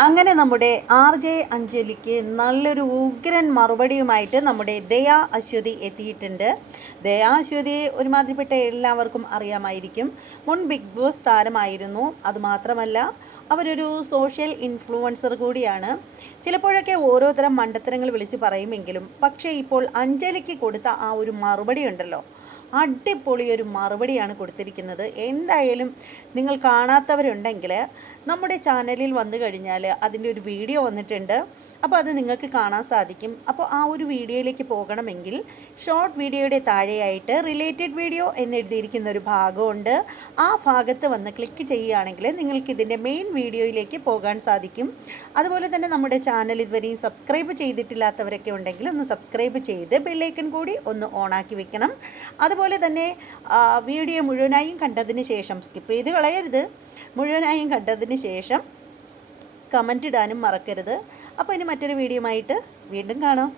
അങ്ങനെ നമ്മുടെ R J അഞ്ജലിക്ക് നല്ലൊരു ഉഗ്രൻ മറുപടിയുമായിട്ട് നമ്മുടെ ദയാ അശ്വതി എത്തിയിട്ടുണ്ട്. ദയാ അശ്വതിയെ ഒരുമാതിരിപ്പെട്ട എല്ലാവർക്കും അറിയാമായിരിക്കും. മുൻ ബിഗ് ബോസ് താരമായിരുന്നു. അതുമാത്രമല്ല അവരൊരു സോഷ്യൽ ഇൻഫ്ലുവൻസർ കൂടിയാണ്. ചിലപ്പോഴൊക്കെ ഓരോതരം മണ്ടത്തരങ്ങൾ വിളിച്ച് പറയുമെങ്കിലും പക്ഷേ ഇപ്പോൾ അഞ്ജലിക്ക് കൊടുത്ത ആ ഒരു മറുപടി ഉണ്ടല്ലോ. അടിപൊളി ഒരു മറുപടിയാണ് കൊടുത്തിരിക്കുന്നത്. എന്തായാലും നിങ്ങൾ കാണാത്തവരുണ്ടെങ്കിൽ നമ്മുടെ ചാനലിൽ വന്നു കഴിഞ്ഞാൽ അതിന്റെ ഒരു വീഡിയോ വന്നിട്ടുണ്ട്. അപ്പോൾ അത് നിങ്ങൾക്ക് കാണാൻ സാധിക്കും. അപ്പോൾ ആ ഒരു വീഡിയോയിലേക്ക് പോകണമെങ്കിൽ ഷോർട്ട് വീഡിയോയുടെ താഴെയായിട്ട് റിലേറ്റഡ് വീഡിയോ എന്നെഴുതിയിരിക്കുന്ന ഒരു ഭാഗമുണ്ട്. ആ ഭാഗത്ത് വന്ന് ക്ലിക്ക് ചെയ്യുകയാണെങ്കിൽ നിങ്ങൾക്ക് ഇതിന്റെ മെയിൻ വീഡിയോയിലേക്ക് പോകാൻ സാധിക്കും. അതുപോലെ തന്നെ നമ്മുടെ ചാനൽ ഇതുവരെയും സബ്സ്ക്രൈബ് ചെയ്തിട്ടില്ലാത്തവരൊക്കെ ഉണ്ടെങ്കിൽ ഒന്ന് സബ്സ്ക്രൈബ് ചെയ്ത് ബെല്ലൈക്കൺ കൂടി ഒന്ന് ഓണാക്കി വെക്കണം. അതുപോലെ തന്നെ വീഡിയോ മുഴുവനായും കണ്ടതിന് ശേഷം സ്കിപ്പ് ചെയ്ത് കളയരുത്. മുഴുവനായും കണ്ടതിന് ശേഷം കമന്റ് ഇടാനും മറക്കരുത്. അപ്പോൾ ഇനി മറ്റൊരു വീഡിയോ ആയിട്ട് വീണ്ടും കാണാം.